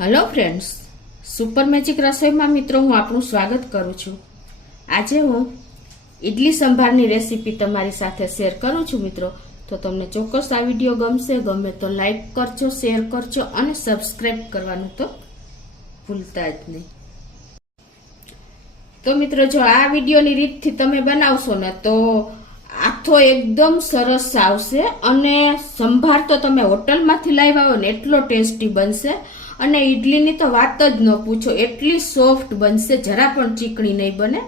Hello friends, super magic रसोई में मित्रों हूँ आपनु स्वागत करूँ छूँ। आज हूँ इडली संभारनी रेसिपी तमारी साथे शेर करूँ छूँ मित्रों। तो तमने चोक्कस आ विडियो गमशे, गमे तो लाइक करजो, शेर करजो अने सब्सक्राइब करवानुं तो भूलता ज नहीं। तो मित्रों जो आ विडियोनी रीतथी तमे बनावशो ने तो आथो एकदम सरस आवशे अने संभार तो तमे होटलमांथी लाव्या हो ने एटलो टेस्टी बनशे अने इडलीनी तो वात ज न पूछो, एटली सॉफ्ट बनशे, जरा पण चीकणी नहीं बने।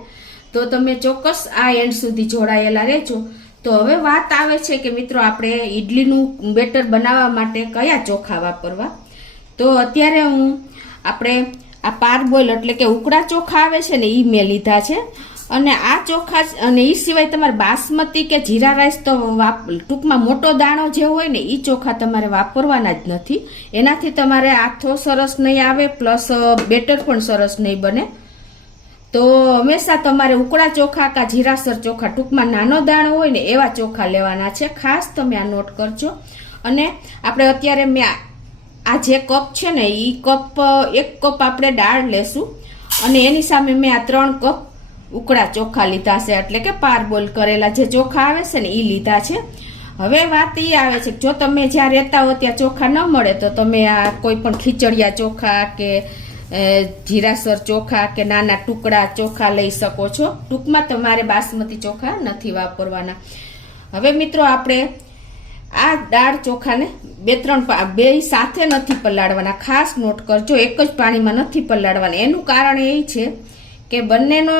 तो तमे चोक्कस आ एंड सुधी जोड़ायेला रहेजो। तो हवे वात आवे छे के मित्रों आपणे इडलीनुं बेटर बनाववा माटे कया चोखा वापरवा। तो अत्यारे हूँ आपणे आ पारबोइल एटले के उकड़ा चोखा आवे छे ने ई मैं लीधा छे अने आ चोखा अने ई सिवाय तमारे बासमती के जीरा राइस तो टूंकमां मोटो दाणो जे होय ने ई चोखा तमारे वापरवाना ज नथी। एनाथी तमारे आथो सरस नहीं आवे प्लस बेटर पण सरस नहीं बने। तो हमेशा तमारे उकड़ा चोखा का जीरासर चोखा टूंकमां नानो दाणो होय ने एवा चोखा लेवाना छे। खास तमे आ नोट करजो। अने आपणे अत्यारे मैं आ जे कप छे ने ई कप 1 कप आपणे दाळ लेशुं अने एनी सामे मैं आ 3 कप उकड़ा चोखा लीधा छे एटले के पारबोइल करेला जे चोखा आवे छे ने ई लीधा छे। हवे वात ई आवे छे जो तमे ज्यां रहेता हो त्यां चोखा न मळे तो तमे आ कोई पण खीचड़िया चोखा के जीरासर चोखा के नाना टुकड़ा चोखा लई सको छो। टूंकमां तमारे बासमती चोखा नथी वापरवाना। हवे मित्रों आपणे आ दाळ चोखाने 2-3 साथे नथी पलाळवाना। खास नोट करजो, एक ज पाणीमां नथी पलाळवाना। एनुं कारण ए छे के बंनेनो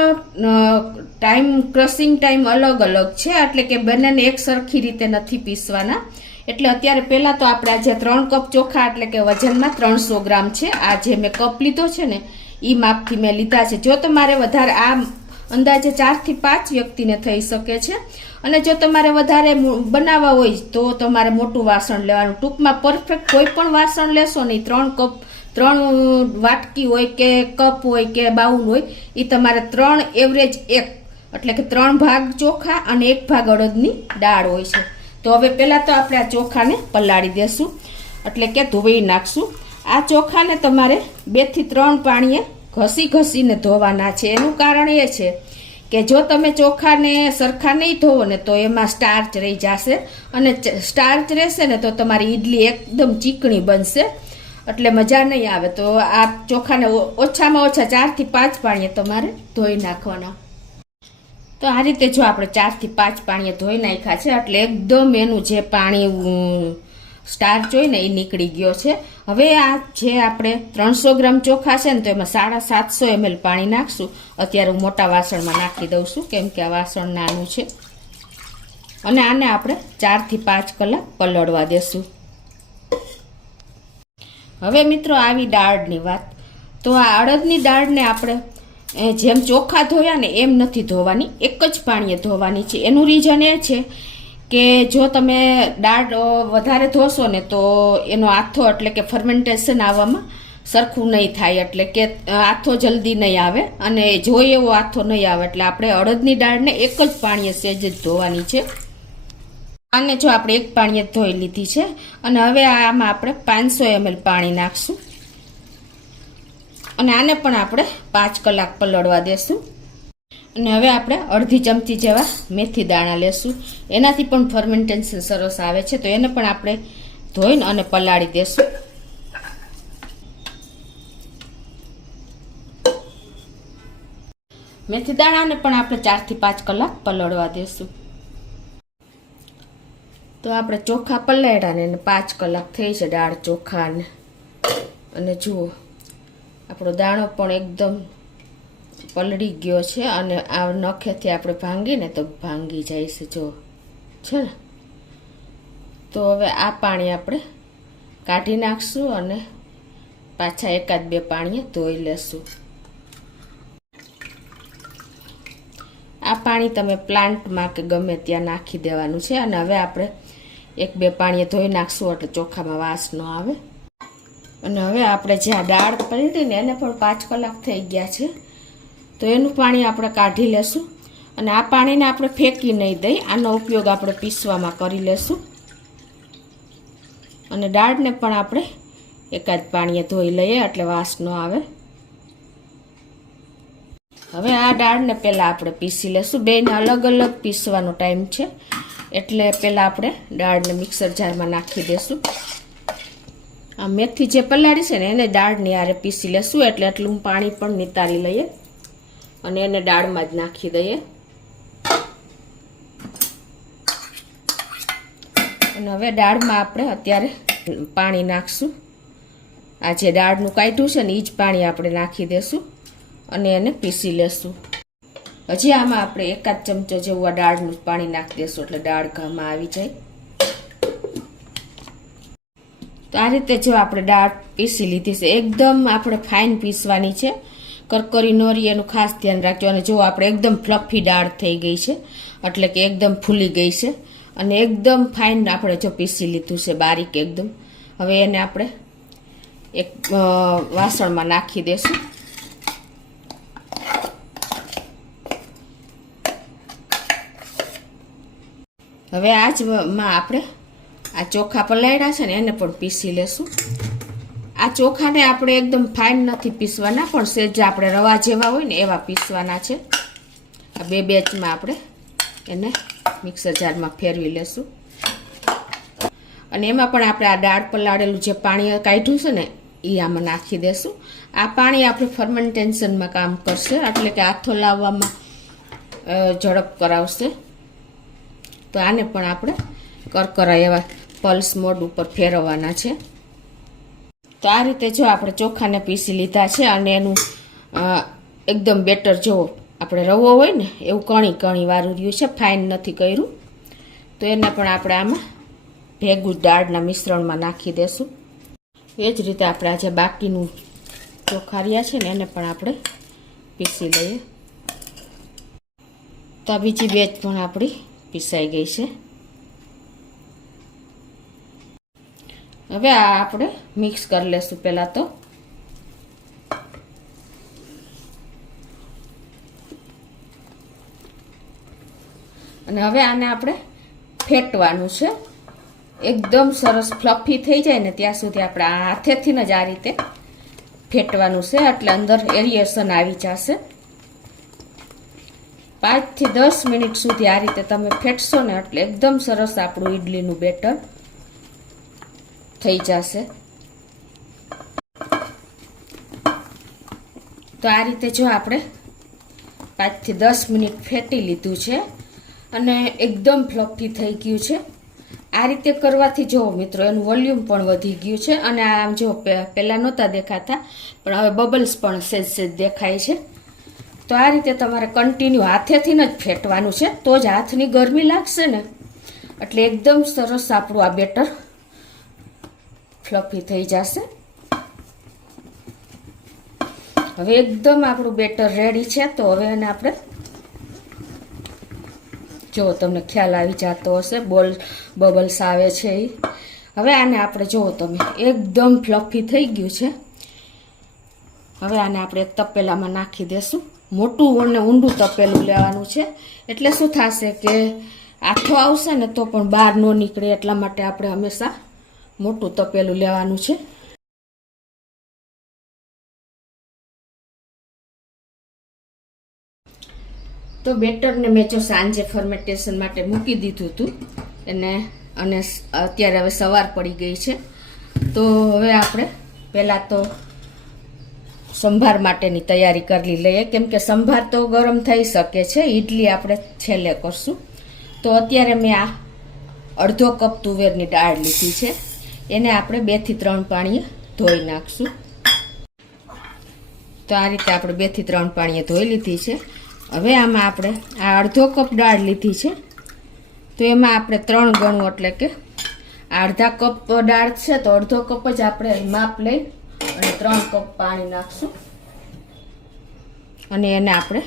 टाइम क्रशिंग टाइम अलग अलग छे एटले के बंनेने एक सरखी रीते नथी पीसवाना। एटले अत्यारे पहेला तो आपणे जे 3 कप चोखा एटले के वजનમાં 300 ग्राम छे। आ जे मैं कप लीधो छे ने ई मापथी मैं लीधा छे। जो तमारे वधारे आ अंदाजे 4 થી 5 व्यक्तिने थई सके छे अने जो तमारे वधारे बनावा होय तो तमारे मोटुं वासण लेवानुं। टूंकमां परफेक्ट कोई पण वासण लेशो ने 3 कप 3 वाटकी होय के कप होय के बाउल होय ई तमारे 3 एवरेज 1 એટલે કે 3 ભાગ ચોખા અને 1 ભાગ અડદની દાળ હોય છે। તો હવે પહેલા તો આપણે આ ચોખાને પલાળી દેશું એટલે કે ધોઈ નાખશું। આ ચોખાને તમારે 2 થી 3 પાણીએ ઘસીને ધોવાના છે। એનું કારણ એ છે કે જો તમે ચોખાને સરખા નહીં ધોવો ને તો એમાં સ્ટાર્ચ રહી જશે અને સ્ટાર્ચ રહેશે ને તો તમારી ઈડલી એકદમ ચીકણી બનશે એટલે મજા નહીં આવે। તો આ ચોખાને ઓછામાં ઓછા 4 થી 5 પાણીએ તમારે ધોઈ નાખવાના। તો આ રીતે જો આપણે 4 થી 5 પાણીએ ધોઈ નાખ્યા છે એટલે એકદમ એનું જે પાણી સ્ટાર્ચ હોય ને એ નીકળી ગયો છે। હવે આ જે આપણે 300 ગ્રામ ચોખા છે ને તો એમાં 750 ml પાણી નાખશું। અત્યારે હું મોટા વાસણમાં નાખી દઉં છું કેમ કે આ વાસણ નાનું છે અને આને આપણે 4 થી 5 કલાક પલળવા દેશું। હવે મિત્રો આવી દાળની વાત, તો આ અડદની દાળને આપણે જેમ ચોખા ધોયા ને એમ નથી ધોવાની, એક જ પાણીએ ધોવાની છે। એનું રીઝન એ છે કે જો તમે દાળ વધારે ધોશો ને તો એનો આથો એટલે કે ફર્મેન્ટેશન આવવામાં સરખું નહીં થાય એટલે કે આથો જલ્દી નહીં આવે અને જોઈએ એવો આથો નહીં આવે। એટલે આપણે અડદની દાળને એક જ પાણીએ સહેજ જ ધોવાની છે। આને જો આપણે એક પાણીએ ધોઈ લીધી છે અને હવે આમાં આપણે 500 ml પાણી નાખશું અને આને પણ આપણે 5 કલાક પલળવા દેશું। અને હવે આપણે અડધી ચમચી જેવા મેથી દાણા લેશું, એનાથી પણ ફર્મેન્ટેશન સરસ આવે છે। તો એને પણ આપણે ધોઈને અને પલાળી દેશું। મેથી દાણાને પણ આપણે 4 થી 5 કલાક પલળવા દેશું। તો આપણે ચોખા પલાળ્યા ને 5 કલાક થઈ છે દાળ ચોખાને અને જુઓ આપણો દાણો પણ એકદમ પલળી ગયો છે અને આ નખેથી આપણે ભાંગીને તો ભાંગી જાય છે જો છે ને। તો હવે આ પાણી આપણે કાઢી નાખશું અને પાછા 1-2 પાણીએ ધોઈ લેશું। આ પાણી તમે પ્લાન્ટમાં કે ગમે ત્યાં નાખી દેવાનું છે અને હવે આપણે 1-2 પાણીએ ધોઈ નાખશું એટલે ચોખામાં વાસ ન આવે। અને હવે આપણે જે આ દાળ પલળી ને એને પણ 5 કલાક થઈ ગયા છે તો એનું પાણી આપણે કાઢી લેશું અને આ પાણીને આપણે ફેંકી નહીં દઈ, આનો ઉપયોગ આપણે પીસવામાં કરી લેશું। અને દાળને પણ આપણે એકાદ પાણીએ ધોઈ લઈએ એટલે વાસ ન આવે. હવે આ દાળને પહેલાં આપણે પીસી લેશું. બેને અલગ અલગ પીસવાનો ટાઈમ છે એટલે પહેલાં આપણે દાળને મિક્સર જારમાં નાખી દેશું. આ મેથી જે પલાળી છે ને એને દાળની આરે પીસી લેશું એટલે એટલું પાણી પણ નિતારી લઈએ અને એને દાળમાં જ નાખી દઈએ. અને હવે દાળમાં આપણે અત્યારે પાણી નાખશું. આ જે દાળનું કાઢ્યું છે ને એ જ પાણી આપણે નાખી દેશું અને એને પીસી લેશું. હજી આમાં આપણે એકાદ ચમચો જેવું આ દાળનું પાણી નાખી દેશું એટલે દાળ ઘામાં આવી જાય. તો આ રીતે જો આપણે દાળ પીસી લીધી છે, એકદમ આપણે ફાઇન પીસવાની છે, કરકરી ન રહે એનું ખાસ ધ્યાન રાખજો. અને જો આપણે એકદમ ફ્લફી દાળ થઈ ગઈ છે એટલે કે એકદમ ફૂલી ગઈ છે અને એકદમ ફાઇન આપણે જો પીસી લીધું છે બારીક એકદમ. હવે એને આપણે એક વાસણમાં નાખી દેશું. હવે આ જ માં આપણે આ ચોખા પલાળ્યા છે ને એને પણ પીસી લેશું. આ ચોખાને આપણે એકદમ ફાઇન નથી પીસવાના, પણ સેજ આપણે રવા જેવા હોય ને એવા પીસવાના છે. આ બે બેચમાં આપણે એને મિક્સર જારમાં ફેરવી લેશું. અને એમાં પણ આપણે આ દાળ પલાળેલું જે પાણી કાઢ્યું છે ને એ આમાં નાખી દેશું. આ પાણી આપણે ફર્મેન્ટેશનમાં કામ કરશે એટલે કે આથો લાવવામાં ઝડપ કરાવશે. તો આને પણ આપણે કરકરા એવા પલ્સ મોડ ઉપર ફેરવવાના છે. તો આ રીતે જો આપણે ચોખાને પીસી લીધા છે અને એનું એકદમ બેટર જો આપણે રવો હોય ને એવું કણી કણી વાળું રહ્યું છે, ફાઇન નથી કર્યું. તો એને પણ આપણે આમાં ભેગું દાળના મિશ્રણમાં નાખી દેશું. એ જ રીતે આપણે આ જે બાકીનું ચોખા રહ્યા છે ને એને પણ આપણે પીસી લઈએ. તો આ બીજી બેચ પણ આપણી પીસાઈ ગઈ છે. હવે આ આપણે મિક્સ કરી લેશું પહેલાં તો. અને હવે આને આપણે ફેટવાનું છે. એકદમ સરસ ફ્લફી થઈ જાય ને ત્યાં સુધી આપણે આ હાથેથી જ આ રીતે ફેટવાનું છે એટલે અંદર એરિએશન આવી જશે. 5 થી 10 મિનિટ સુધી આ રીતે તમે ફેટશો ને એટલે એકદમ સરસ આપણું ઈડલીનું બેટર થઈ જશે. તો આ રીતે જો આપણે 5 થી 10 મિનિટ ફેટી લીધું છે અને એકદમ ફ્લફી થઈ ગયું છે. આ રીતે કરવાથી જો મિત્રો એનું વોલ્યુમ પણ વધી ગયું છે અને આમ જો પહેલાં નહોતા દેખાતા પણ હવે બબલ્સ પણ સેજ સેજ દેખાય છે. તો આ રીતે તમારે કન્ટિન્યુ હાથેથી જ ફેટવાનું છે તો જ હાથની ગરમી લાગશે ને એટલે એકદમ સરસ આપણું આ બેટર ફ્લફી થઈ જશે. હવે એકદમ આપણું બેટર રેડી છે. તો હવે એને આપણે જો તમને ખ્યાલ આવી જતો હશે બબલ્સ આવે છે એ. હવે આને આપણે જુઓ તમે એકદમ ફ્લફી થઈ ગયું છે. હવે આને આપણે એક તપેલામાં નાખી દેશું. મોટું અને ઊંડું તપેલું લેવાનું છે એટલે શું થશે કે આથો આવશે ને તો પણ બહાર ન નીકળે એટલા માટે આપણે હંમેશા મોટું તપેલું લેવાનું છે. તો બેટરને મેં જો સાંજે ફર્મેન્ટેશન માટે મૂકી દીધું હતું અને અત્યારે હવે સવાર પડી ગઈ છે. તો હવે આપણે પહેલાં તો સંભાર માટેની તૈયારી કરી લઈએ કેમ કે સંભાર તો ગરમ થઈ શકે છે, ઈડલી આપણે છેલ્લે કરશું. તો અત્યારે મેં આ અડધો કપ તુવેરની દાળ લીધી છે, એને આપણે 2 થી 3 પાણીએ ધોઈ નાખશું. તો આ રીતે આપણે 2 થી 3 પાણીએ ધોઈ લીધી છે. હવે આમાં આપણે આ અડધો કપ દાળ લીધી છે તો એમાં આપણે 3 ગણું એટલે કે અડધા કપ દાળ છે તો અડધો કપ જ આપણે માપ લઈ અને 3 કપ પાણી નાખશું અને એને આપણે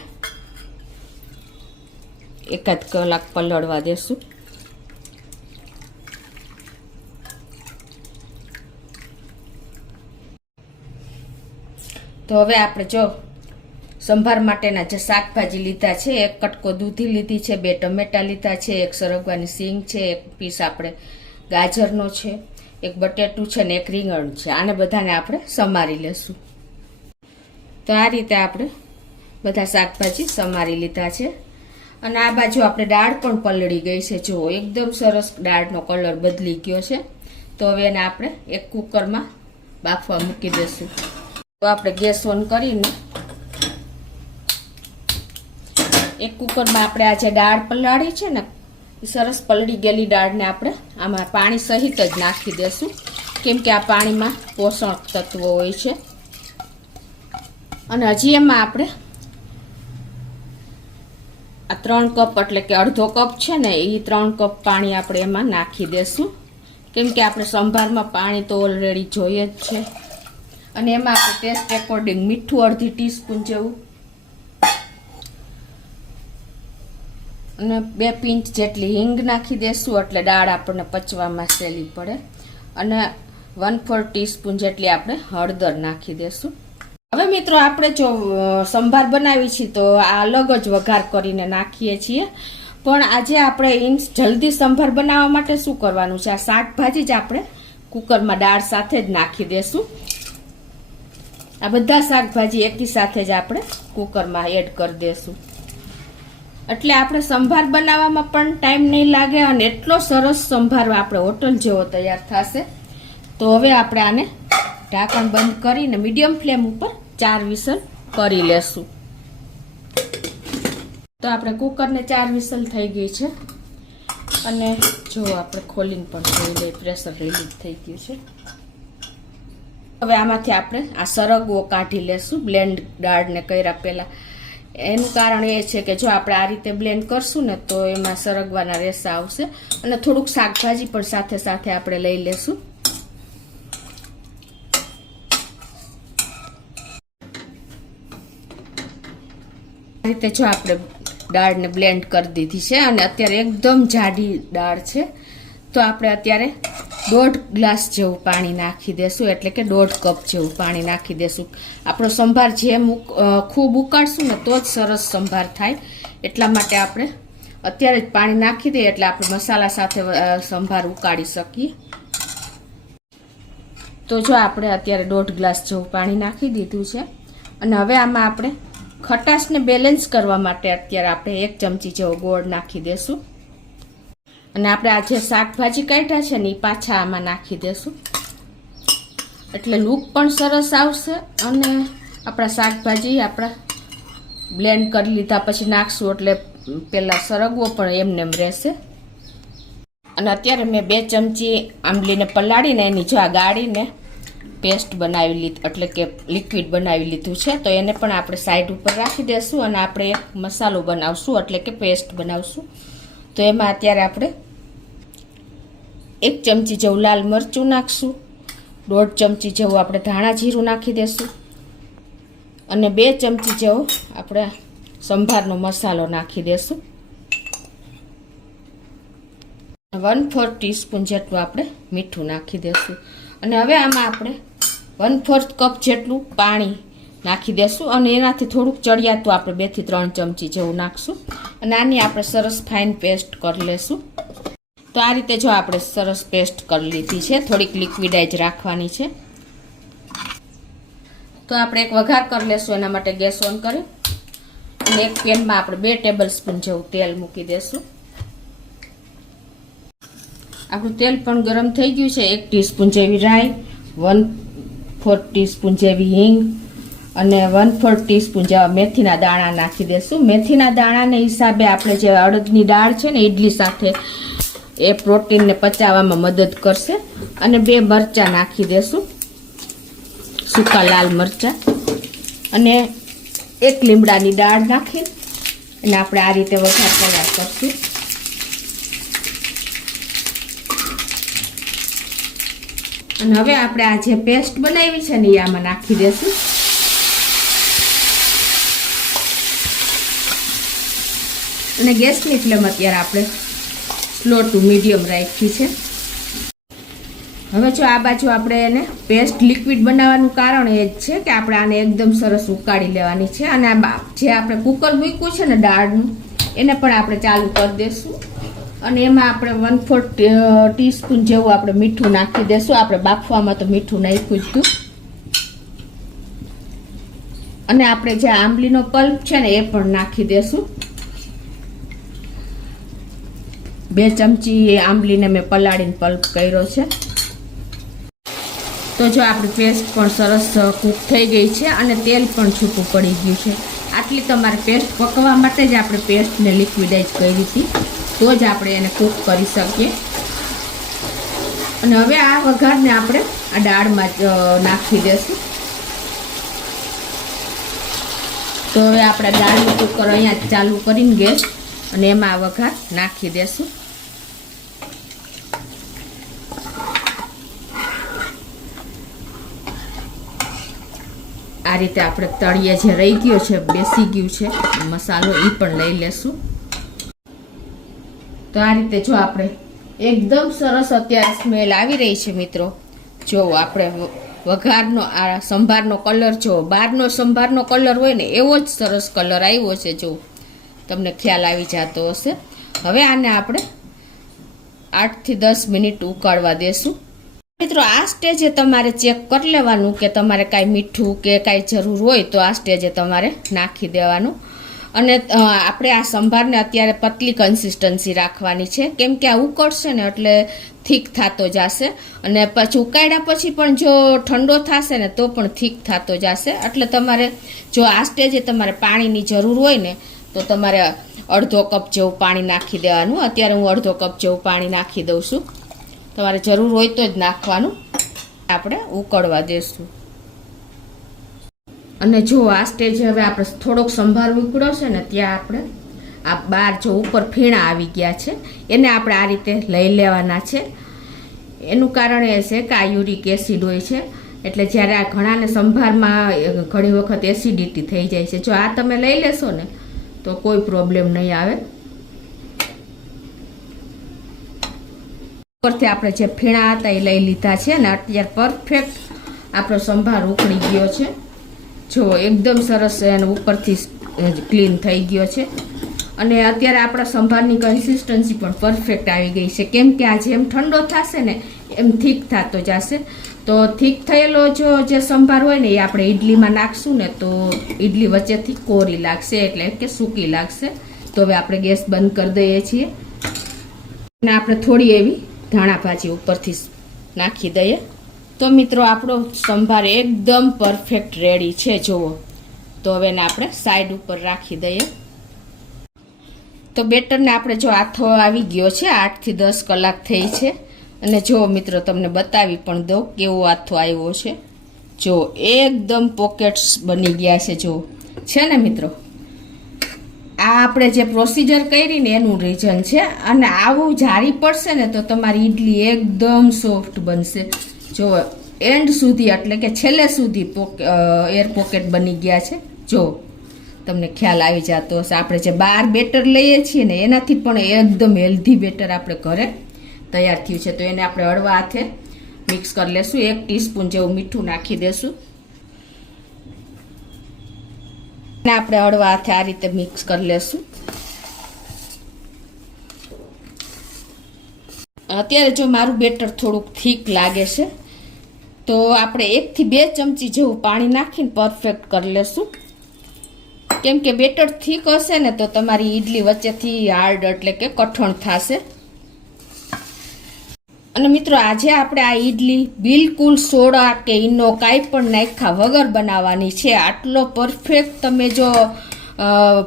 એકાદ કલાક પલળવા દેશું. તો હવે આપણે જો સંભાર માટેના જે શાકભાજી લીધા છે, 1 કટકો દૂધી લીધી છે, 2 ટમેટા લીધા છે, 1 સરગવાની સિંગ છે, 1 પીસ આપણે ગાજરનો છે, એક બટેટું છે ને એક રીંગણ છે. આને બધાને આપણે સમારી લેશું. તો આ રીતે આપણે બધા શાકભાજી સમારી લીધા છે. અને આ બાજુ આપણે દાળ પણ પલળી ગઈ છે. જુઓ એકદમ સરસ દાળનો કલર બદલી ગયો છે. તો હવે એને આપણે એક કુકરમાં બાફવા મૂકી દઈશું. તો આપણે ગેસ ઓન કરીને એક કુકરમાં આપણે આ જે દાળ પલાળી છે ને એ સરસ પલળી ગયેલી દાળને આપણે આમાં પાણી સહિત જ નાખી દઈશું, કેમ કે આ પાણીમાં પોષક તત્વો હોય છે. અને હજી એમાં આપણે આ 3 કપ એટલે કે અડધો કપ છે ને એ 3 કપ પાણી આપણે એમાં નાખી દઈશું, કેમ કે આપણે સંભારમાં પાણી તો ઓલરેડી જોઈએ જ છે. અને એમાં આપણે ટેસ્ટ એકોર્ડિંગ મીઠું અડધી ટીસ્પૂન જેવું અને 2 પિંચ જેટલી હિંગ નાખી દેશું, એટલે દાળ આપણને પચવામાં સહેલી પડે. અને 1/4 ટીસ્પૂન જેટલી આપણે હળદર નાખી દેશું. હવે મિત્રો આપણે જો સંભાર બનાવી છીએ તો આ અલગ જ વઘાર કરીને નાખીએ છીએ, પણ આજે આપણે જલ્દી સંભાર બનાવવા માટે શું કરવાનું છે, આ શાકભાજી જ આપણે કુકરમાં દાળ સાથે જ નાખી દેશું. આ બધા શાકભાજી એકી સાથે જ આપણે કુકરમાં એડ કરી દેશું, એટલે આપણે સંભાર બનાવવામાં પણ ટાઈમ નહીં લાગે અને એટલો સરસ સંભાર આપણે હોટલ જેવો તૈયાર થશે. તો હવે આપણે આને ઢાંકણ બંધ કરીને મીડિયમ ફ્લેમ ઉપર 4 વિસલ કરી લેશું. તો આપણે કુકરને 4 વિસલ થઈ ગઈ છે અને જો આપણે ખોલીને પણ જોઈ લઈએ, પ્રેશર રિલીઝ થઈ ગયું છે. હવે આમાંથી આપણે આ સરગવો કાઢી લેશું બ્લેન્ડ દાળને કર્યા પહેલા. એનું કારણ એ છે કે જો આપણે આ રીતે બ્લેન્ડ કરશું ને તો એમાં સરગવાના રેસા આવશે. અને થોડુંક શાકભાજી પણ સાથે સાથે આપણે લઈ લેશું. આ રીતે જો આપણે દાળને બ્લેન્ડ કરી દીધી છે અને અત્યારે એકદમ જાડી દાળ છે. તો આપણે અત્યારે 1.5 ગ્લાસ જેવું પાણી નાખી દેશું, એટલે કે 1.5 કપ જેવું પાણી નાખી દેશું. આપણો સંભાર જેમ ખૂબ ઉકાળશું ને તો જ સરસ સંભાર થાય, એટલા માટે આપણે અત્યારે જ પાણી નાખી દઈએ એટલે આપણે મસાલા સાથે સંભાર ઉકાળી શકીએ. તો જો આપણે અત્યારે 1.5 ગ્લાસ જેવું પાણી નાખી દીધું છે. અને હવે આમાં આપણે ખટાશને બેલેન્સ કરવા માટે અત્યારે આપણે 1 ચમચી જેવો ગોળ નાખી દેશું. અને આપણે આ જે શાકભાજી કાઢ્યા છે ને એ પાછા આમાં નાખી દેશું, એટલે લુક પણ સરસ આવશે. અને આપણા શાકભાજી આપણા બ્લેન્ડ કરી લીધા પછી નાખશું એટલે પેલા સરગવો પણ એમને એમ રહેશે. અને અત્યારે મેં 2 ચમચી આંબલીને પલાળીને એની જો આ ગાળીને પેસ્ટ બનાવી લીધી, એટલે કે લિક્વિડ બનાવી લીધું છે. તો એને પણ આપણે સાઈડ ઉપર રાખી દેશું અને આપણે એક મસાલો બનાવશું, એટલે કે પેસ્ટ બનાવશું. તો એમાં અત્યારે આપણે 1 ચમચી જેવું લાલ મરચું નાખશું, 1.5 ચમચી જેવું આપણે ધાણા જીરું નાખી દેશું અને 2 ચમચી જેવો આપણે સંભારનો મસાલો નાખી દેશું. 1/4 ટીસ્પૂન જેટલું આપણે મીઠું નાખી દેશું. અને હવે આમાં આપણે 1/4 કપ જેટલું પાણી નાખી દેશું અને એનાથી થોડુંક ચડિયાતું આપણે 2 થી 3 ચમચી જેવું નાખશું. અને આની આપણે સરસ ફાઇન પેસ્ટ કરી લેશું. તો આ રીતે જો આપણે સરસ પેસ્ટ કરી લીધી છે, થોડીક લિક્વિડાઇઝ રાખવાની છે. તો આપણે એક વઘાર કરી લેશું. એના માટે ગેસ ઓન કરી અને એક પેનમાં આપણે 2 ટેબલ સ્પૂન જેવું તેલ મૂકી દેશું. આપણું તેલ પણ ગરમ થઈ ગયું છે. 1 ટીસ્પૂન જેવી રાઈ, 1/4 ટીસ્પૂન જેવી હિંગ અને 1/4 ટીસ્પૂન જેવા મેથીના દાણા નાખી દેશું. મેથીના દાણાને હિસાબે આપણે જે અડદની દાળ છે ને ઇડલી સાથે એ પ્રોટીનને પચાવવામાં મદદ કરશે. અને 2 મરચાં નાખી દેશું, સૂકા લાલ મરચાં. અને 1 લીમડાની દાળ નાખી અને આપણે આ રીતે વઘાર તૈયાર કરશું. અને હવે આપણે આ જે પેસ્ટ બનાવી છે ને એ આમાં નાખી દેશું. અને ગેસની ફ્લેમ અત્યારે આપણે સ્લો ટુ મીડિયમ રાખી છે. હવે જો આ બાજુ આપણે એને પેસ્ટ લિક્વિડ બનાવવાનું કારણ એ જ છે કે આપણે આને એકદમ સરસ ઉકાળી લેવાની છે. અને જે આપણે કુકર મૂક્યું છે ને દાળનું એને પણ આપણે ચાલુ કરી દઈશું. અને એમાં આપણે 1/4 ટીસ્પૂન જેવું આપણે મીઠું નાખી દેશું. આપણે બાફવામાં તો મીઠું નાખ્યું જ હતું. અને આપણે જે આંબલીનો પલ્પ છે ને એ પણ નાખી દેશું. 2 ચમચી આંબલીને મેં પલાળીને પલ્પ કર્યો છે. તો જો આપણી પેસ્ટ પણ સરસ કૂક થઈ ગઈ છે અને તેલ પણ છૂટું પડી ગયું છે. આટલી તમારે પેસ્ટ પકવા માટે જ આપણે પેસ્ટને લિક્વિડાઇઝ કરી હતી, તો જ આપણે એને કૂક કરી શકીએ. અને હવે આ વઘારને આપણે આ દાળમાં નાખી દેશું. તો હવે આપણે દાળનું કુકર અહીંયા ચાલુ કરીને ગેસ અને એમાં આ વઘાર નાખી દેશું. આ રીતે આપણે તળિયે જે રહી ગયો છે, બેસી ગયું છે મસાલો, એ પણ લઈ લેશું. તો આ રીતે જો આપણે એકદમ સરસ અત્યારે સ્મેલ આવી રહી છે મિત્રો. જો આપણે વઘારનો આ સંભારનો કલર જો બહારનો સંભારનો કલર હોય ને એવો જ સરસ કલર આવ્યો છે. જો તમને ખ્યાલ આવી જતો હશે. હવે આને આપણે 8 થી 10 મિનિટ ઉકાળવા દેશું. મિત્રો આ સ્ટેજે તમારે ચેક કરી લેવાનું કે તમારે કાંઈ મીઠું કે કાંઈ જરૂર હોય તો આ સ્ટેજે તમારે નાખી દેવાનું. અને આપણે આ સંભારને અત્યારે પતલી કન્સિસ્ટન્સી રાખવાની છે, કેમ કે આ ઉકળશે ને એટલે થીક થતો જશે. અને પછી ઉકાળ્યા પછી પણ જો ઠંડો થશે ને તો પણ થીક થતો જશે. એટલે તમારે જો આ સ્ટેજે તમારે પાણીની જરૂર હોય ને તો તમારે અડધો કપ જેવું પાણી નાખી દેવાનું. અત્યારે હું અડધો કપ જેવું પાણી નાખી દઉં છું. તમારે જરૂર હોય તો જ નાખવાનું. આપણે ઉકળવા દેશું. અને જો આ સ્ટેજ હવે આપણે થોડોક સંભાર ઉકળો છે ને ત્યાં આપણે આ બાર જો ઉપર ફીણા આવી ગયા છે એને આપણે આ રીતે લઈ લેવાના છે. એનું કારણ એ છે કે આ યુરિક એસિડ હોય છે, એટલે જ્યારે આ ઘણાને સંભારમાં ઘણી વખત એસિડિટી થઈ જાય છે. જો આ તમે લઈ લેશો ને તો કોઈ પ્રોબ્લેમ નહીં આવે. ઉપરથી આપણે જે ફીણા હતા એ લઈ લીધા છે ને અત્યારે પરફેક્ટ આપણો સંભાર ઉકળી ગયો છે. જો એકદમ સરસ એનો ઉપરથી ક્લીન થઈ ગયો છે. અને અત્યારે આપણા સંભારની કન્સિસ્ટન્સી પણ પરફેક્ટ આવી ગઈ છે, કેમ કે આ જેમ ઠંડો થશે ને એમ થીક થતો જશે. તો થીક થયેલો જે સંભાર હોય ને એ આપણે ઇડલીમાં નાખશું ને તો ઇડલી વચ્ચેથી કોરી લાગશે, એટલે કે સૂકી લાગશે. તો હવે આપણે ગેસ બંધ કરી દઈએ છીએ અને આપણે થોડી એવી ધાણા ભાજી ઉપરથી નાખી દઈએ. તો મિત્રો આપણો સંભાર એકદમ પરફેક્ટ રેડી છે જુઓ. તો હવે એને આપણે સાઈડ ઉપર રાખી દઈએ. તો બેટરને આપણે જો આથો આવી ગયો છે, 8 થી 10 કલાક થઈ છે. અને જો મિત્રો તમને બતાવી પણ દઉં કેવો આથો આવ્યો છે. જો એકદમ પોકેટ્સ બની ગયા છે. જો છે ને મિત્રો, આ આપણે જે પ્રોસિજર કરી ને એનું રીઝન છે. અને આવું જારી પડશે ને તો તમારી ઈડલી એકદમ સોફ્ટ બનશે. જો એન્ડ સુધી એટલે કે છેલ્લે સુધી એર પોકેટ બની ગયા છે. જો તમને ખ્યાલ આવી જતો હશે. આપણે જે બાર બેટર લઈએ છીએ ને એનાથી પણ એકદમ હેલ્ધી બેટર આપણે ઘરે તૈયાર થયું છે. તો એને આપણે હળવા હાથે મિક્સ કરી લેશું. 1 ટીસ્પૂન જેવું મીઠું નાખી દેશું. આપણે હળવા હાથે આ રીતે મિક્સ કરી લેશું. અત્યારે જો મારું બેટર થોડુંક થીક લાગે છે તો આપણે 1 થી 2 ચમચી જેવું પાણી નાખીને પરફેક્ટ કરી લેશું. કેમ કે બેટર થીક હશે ને તો તમારી ઈડલી વચ્ચેથી હાર્ડ એટલે કે કઠણ થશે. અને મિત્રો આજે આપણે આ ઈડલી બિલકુલ સોડા કે ઈનો કાંઈ પણ નાખ્યા વગર બનાવવાની છે. આટલો પરફેક્ટ તમે જો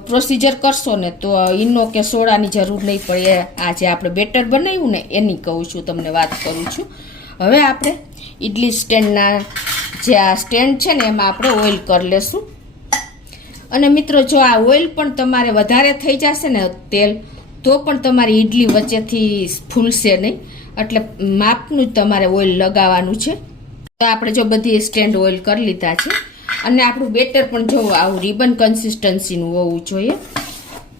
પ્રોસિજર કરશો ને તો ઈનો કે સોડાની જરૂર નહીં પડે. આ જે આપણે બેટર બનાવ્યું ને એની કહું છું, તમને વાત કરું છું. હવે આપણે ઈડલી સ્ટેન્ડના જે આ સ્ટેન્ડ છે ને એમાં આપણે ઓઇલ કરી લેશું. અને મિત્રો જો આ ઓઇલ પણ તમારે વધારે થઈ જશે ને તેલ તો પણ તમારી ઈડલી વચ્ચેથી ફૂલશે નહીં. એટલે માપનું જ તમારે ઓઇલ લગાવવાનું છે. તો આપણે જો બધી સ્ટેન્ડ ઓઇલ કરી લીધા છે. અને આપણું બેટર પણ જો આવું રિબન કન્સિસ્ટન્સીનું હોવું જોઈએ.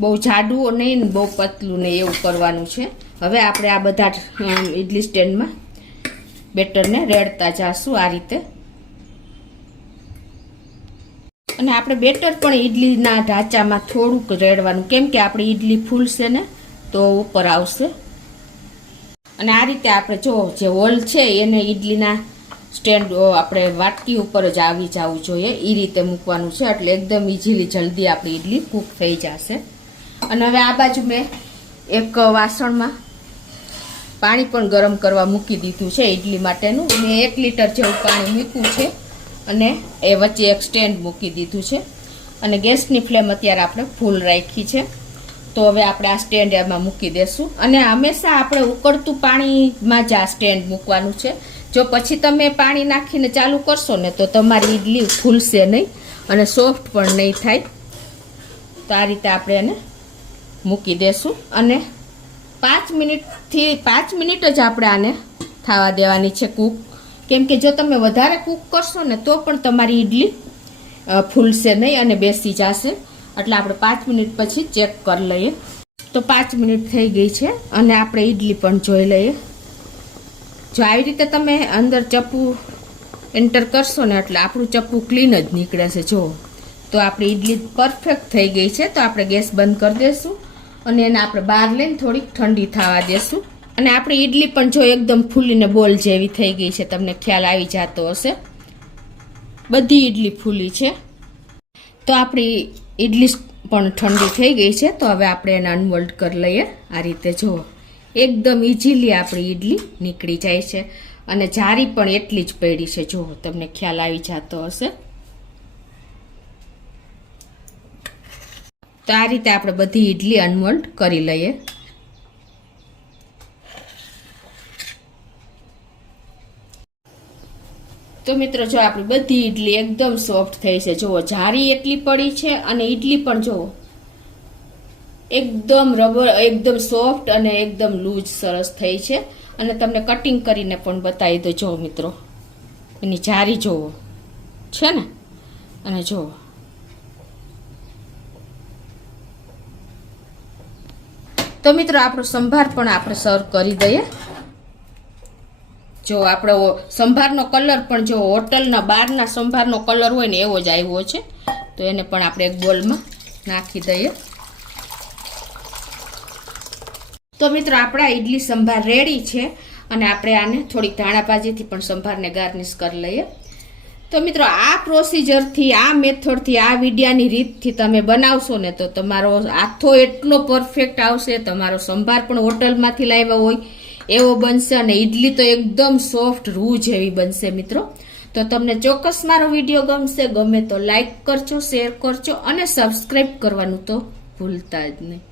બહુ જાડું નહીં ને બહુ પતલું નહીં એવું કરવાનું છે. હવે આપણે આ બધા ઇડલી સ્ટેન્ડમાં બેટરને રેડતા જાશું આ રીતે. અને આપણે બેટર પણ ઈડલીના ઢાંચામાં થોડુંક રેડવાનું, કેમ કે આપણી ઈડલી ફૂલશે ને તો ઉપર આવશે. અને આ રીતે આપણે જો જે હોલ છે એને ઈડલીના સ્ટેન્ડ આપણે વાટકી ઉપર જ આવી જવું જોઈએ એ રીતે મૂકવાનું છે, એટલે એકદમ ઇઝીલી જલ્દી આપણી ઈડલી કૂક થઈ જશે. અને હવે આ બાજુ મેં એક વાસણમાં પાણી પણ ગરમ કરવા મૂકી દીધું છે ઈડલી માટેનું. મેં 1 લીટર જેવું પાણી મૂક્યું છે અને એ વચ્ચે એક સ્ટેન્ડ મૂકી દીધું છે અને ગેસની ફ્લેમ અત્યારે આપણે ફૂલ રાખી છે. તો હવે આપણે આ સ્ટેન્ડ એમાં મૂકી દેશું અને હંમેશા આપણે ઉકળતું પાણીમાં જ આ સ્ટેન્ડ મૂકવાનું છે. જો પછી તમે પાણી નાખીને ચાલુ કરશો ને તો તમારી ઈડલી ફૂલશે નહીં અને સોફ્ટ પણ નહીં થાય. તો આ રીતે આપણે એને મૂકી દેશું અને 5 મિનિટ જ આપણે આને થવા દેવાની છે કૂક. કેમ કે જો તમે વધારે કૂક કરશો ને તો પણ તમારી ઈડલી ફૂલશે નહીં અને બેસી જશે. એટલે આપણે 5 મિનિટ પછી ચેક કરી લઈએ. તો 5 મિનિટ થઈ ગઈ છે અને આપણે ઈડલી પણ જોઈ લઈએ. જો આવી રીતે તમે અંદર ચપ્પુ એન્ટર કરશો ને એટલે આપણું ચપ્પુ ક્લીન જ નીકળે છે. જો તો આપણી ઈડલી પરફેક્ટ થઈ ગઈ છે. તો આપણે ગેસ બંધ કરી દઈશું અને એને આપણે બહાર લઈને થોડીક ઠંડી થવા દેશું. અને આપણી ઈડલી પણ જો એકદમ ફૂલીને બોલ જેવી થઈ ગઈ છે, તમને ખ્યાલ આવી જતો હશે. બધી ઈડલી ફૂલી છે. તો આપણી ઈડલી પણ ઠંડી થઈ ગઈ છે. તો હવે આપણે એને અનમોલ્ડ કરી લઈએ. આ રીતે જુઓ એકદમ ઇઝીલી આપણી ઈડલી નીકળી જાય છે અને જારી પણ એટલી જ પડી છે. જુઓ તમને ખ્યાલ આવી જતો હશે. તો આ રીતે આપણે બધી ઈડલી અનમોલ્ડ કરી લઈએ. તો મિત્રો જો આપણી બધી ઈડલી એકદમ સોફ્ટ થઈ છે. જુઓ જારી એટલી પડી છે અને ઈડલી પણ જુઓ એકદમ રબર, એકદમ સોફ્ટ અને એકદમ લૂઝ સરસ થઈ છે. અને તમને કટિંગ કરીને પણ બતાવી દો. જુઓ મિત્રો એની જારી જુઓ છે ને, અને જુઓ તો મિત્રો આપણો સંભાર પણ આપણે સર્વ કરી દઈએ. જો આપણો સંભારનો કલર પણ જો હોટલના બહારના સંભારનો કલર હોય ને એવો જ આવ્યો છે. તો એને પણ આપણે એક બોલમાં નાખી દઈએ. તો મિત્રો આપણા ઈડલી સંભાર રેડી છે અને આપણે આને થોડીક ધાણાભાજીથી પણ સંભારને ગાર્નિશ કરી લઈએ. તો મિત્રો આ પ્રોસિજરથી, આ મેથડથી, આ વિડિયાની રીતથી તમે બનાવશો ને તો તમારો આથો એટલો પરફેક્ટ આવશે. તમારો સંભાર પણ હોટલમાંથી લાવ્યા હોય એવો બનશે અને ઈડલી તો એકદમ સોફ્ટ રૂ જેવી બનશે મિત્રો. તો તમને ચોક્કસ મારો વિડીયો ગમશે. ગમે તો લાઈક કરજો, શેર કરજો અને સબસ્ક્રાઈબ કરવાનું તો ભૂલતા જ નહીં.